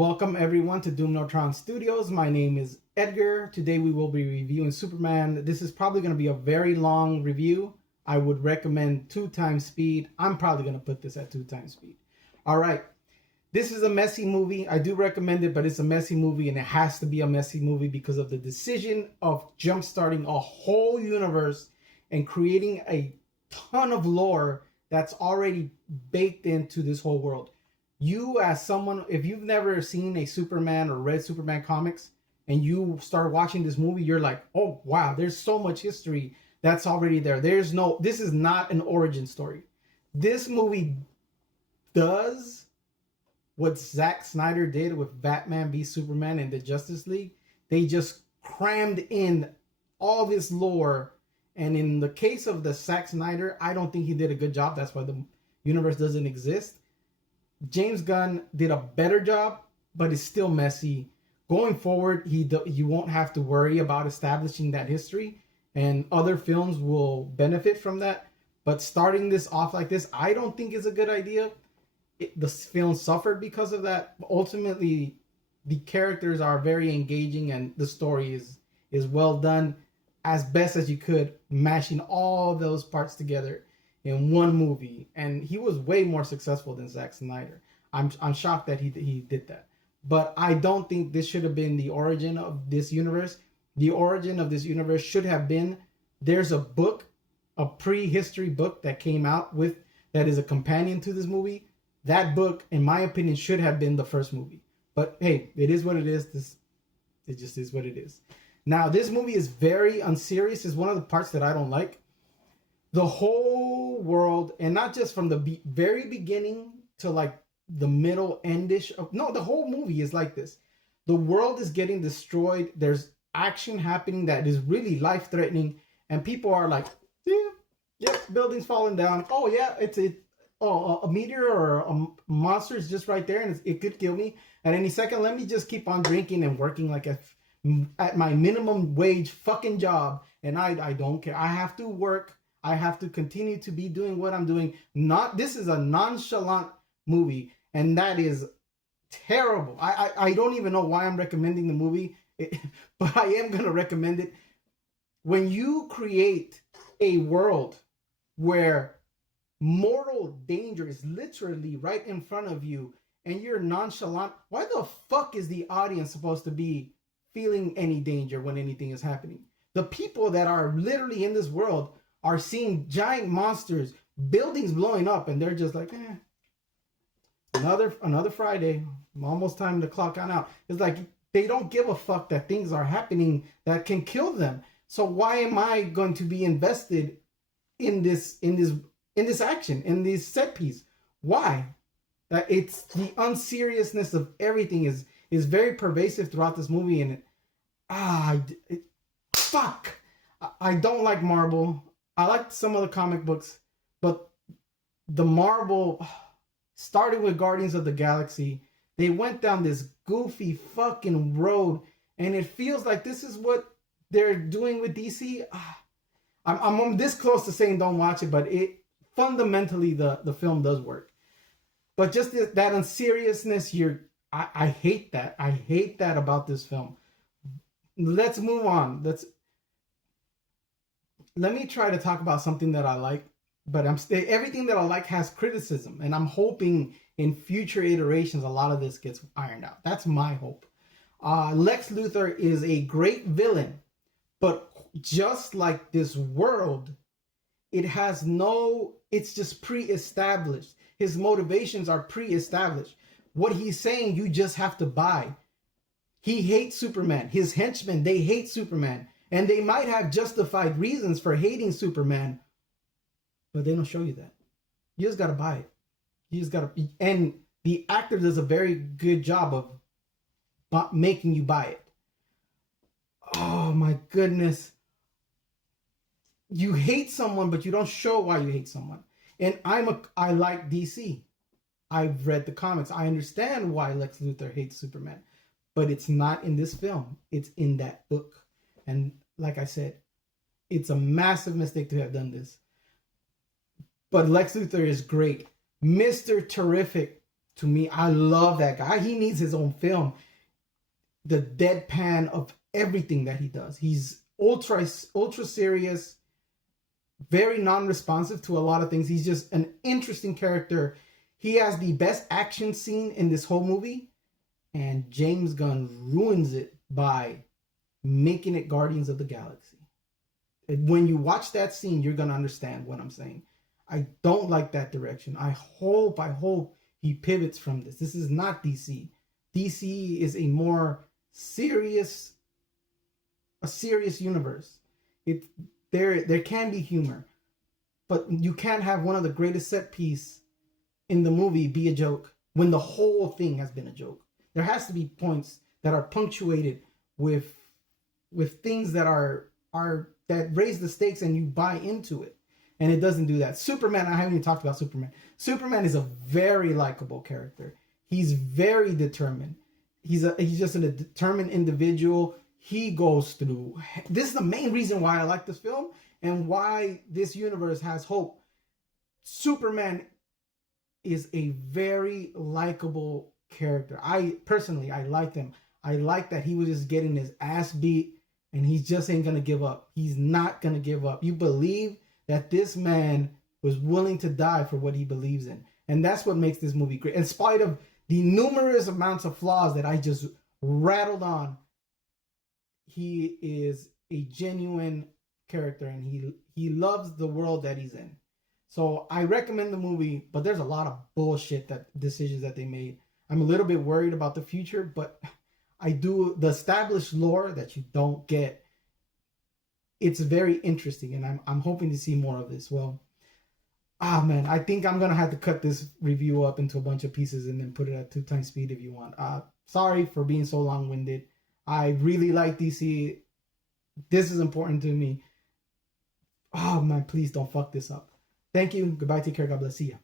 Welcome everyone to Doom Neutron Studios. My name is Edgar. Today we will be reviewing Superman. This is probably going to be a very long review. I would recommend 2x speed. I'm probably going to put this at 2x speed. All right. This is a messy movie. I do recommend it, but it's a messy movie, and it has to be a messy movie because of the decision of jump-starting a whole universe and creating a ton of lore that's already baked into this whole world. You, as someone, if you've never seen a Superman or read Superman comics and you start watching this movie, you're like, oh wow, there's so much history that's already there. This is not an origin story. This movie does what Zack Snyder did with Batman v Superman and the Justice League. They just crammed in all this lore. And in the case of the Zack Snyder, I don't think he did a good job. That's why the universe doesn't exist. James Gunn did a better job, but it's still messy. Going forward, you won't have to worry about establishing that history, and other films will benefit from that. But starting this off like this, I don't think is a good idea. The film suffered because of that. But ultimately, the characters are very engaging, and the story is well done, as best as you could, mashing all those parts together in one movie. And he was way more successful than Zack Snyder. I'm shocked that he did that. But I don't think this should have been the origin of this universe. The origin of this universe should have been, there's a book, a prehistory book that came out that is a companion to this movie. That book, in my opinion, should have been the first movie. But hey, it is what it is. It just is what it is. Now, this movie is very unserious. Is one of the parts that I don't like. The whole world, and not just from the very beginning to like the middle endish the whole movie is like this. The world is getting destroyed. There's action happening that is really life-threatening, and people are like, yeah, buildings falling down. Oh yeah, a meteor or a monster is just right there, and it could kill me at any second. Let me just keep on drinking and working like at my minimum wage fucking job, and I don't care. I have to work. I have to continue to be doing what I'm doing. This is a nonchalant movie, and that is terrible. I don't even know why I'm recommending the movie, but I am going to recommend it. When you create a world where mortal danger is literally right in front of you and you're nonchalant, why the fuck is the audience supposed to be feeling any danger when anything is happening? The people that are literally in this world are seeing giant monsters, buildings blowing up, and they're just like, another Friday. Almost time to clock on out. It's like they don't give a fuck that things are happening that can kill them. So why am I going to be invested in this action, in this set piece? Why? It's the unseriousness of everything is very pervasive throughout this movie, and fuck. I don't like Marvel. I like some of the comic books, but the Marvel, starting with Guardians of the Galaxy, they went down this goofy fucking road, and it feels like this is what they're doing with DC. I'm this close to saying don't watch it, but fundamentally the film does work. But just that unseriousness, I hate that. I hate that about this film. Let's move on. Let me try to talk about something that I like, but everything that I like has criticism, and I'm hoping in future iterations a lot of this gets ironed out. That's my hope. Lex Luthor is a great villain, but just like this world, it's just pre-established. His motivations are pre-established. What he's saying, you just have to buy. He hates Superman. His henchmen, they hate Superman. And they might have justified reasons for hating Superman, but they don't show you that. You just got to buy it. You just got to, and the actor does a very good job of making you buy it. Oh my goodness. You hate someone, but you don't show why you hate someone. And I like DC. I've read the comics. I understand why Lex Luthor hates Superman, but it's not in this film. It's in that book. And like I said, it's a massive mistake to have done this. But Lex Luthor is great. Mr. Terrific to me, I love that guy. He needs his own film. The deadpan of everything that he does. He's ultra serious, very non-responsive to a lot of things. He's just an interesting character. He has the best action scene in this whole movie, and James Gunn ruins it by making it Guardians of the Galaxy. When you watch that scene, you're gonna understand what I'm saying. I don't like that direction. I hope he pivots from this. This is not DC. DC is a more serious universe. There can be humor, but you can't have one of the greatest set piece in the movie be a joke when the whole thing has been a joke. There has to be points that are punctuated with things that are that raise the stakes and you buy into it. And it doesn't do that. Superman, I haven't even talked about Superman. Superman is a very likable character. He's very determined. He's just a determined individual. He goes through. This is the main reason why I like this film and why this universe has hope. Superman is a very likable character. I like him. I like that he was just getting his ass beat and he just ain't gonna give up. He's not gonna give up. You believe that this man was willing to die for what he believes in. And that's what makes this movie great. In spite of the numerous amounts of flaws that I just rattled on, he is a genuine character and he loves the world that he's in. So I recommend the movie, but there's a lot of bullshit decisions that they made. I'm a little bit worried about the future, but the established lore that you don't get. It's very interesting, and I'm hoping to see more of this. Well, man, I think I'm gonna have to cut this review up into a bunch of pieces and then put it at 2x speed if you want. Sorry for being so long-winded. I really like DC. This is important to me. Oh man, please don't fuck this up. Thank you. Goodbye. Take care. God bless. See ya.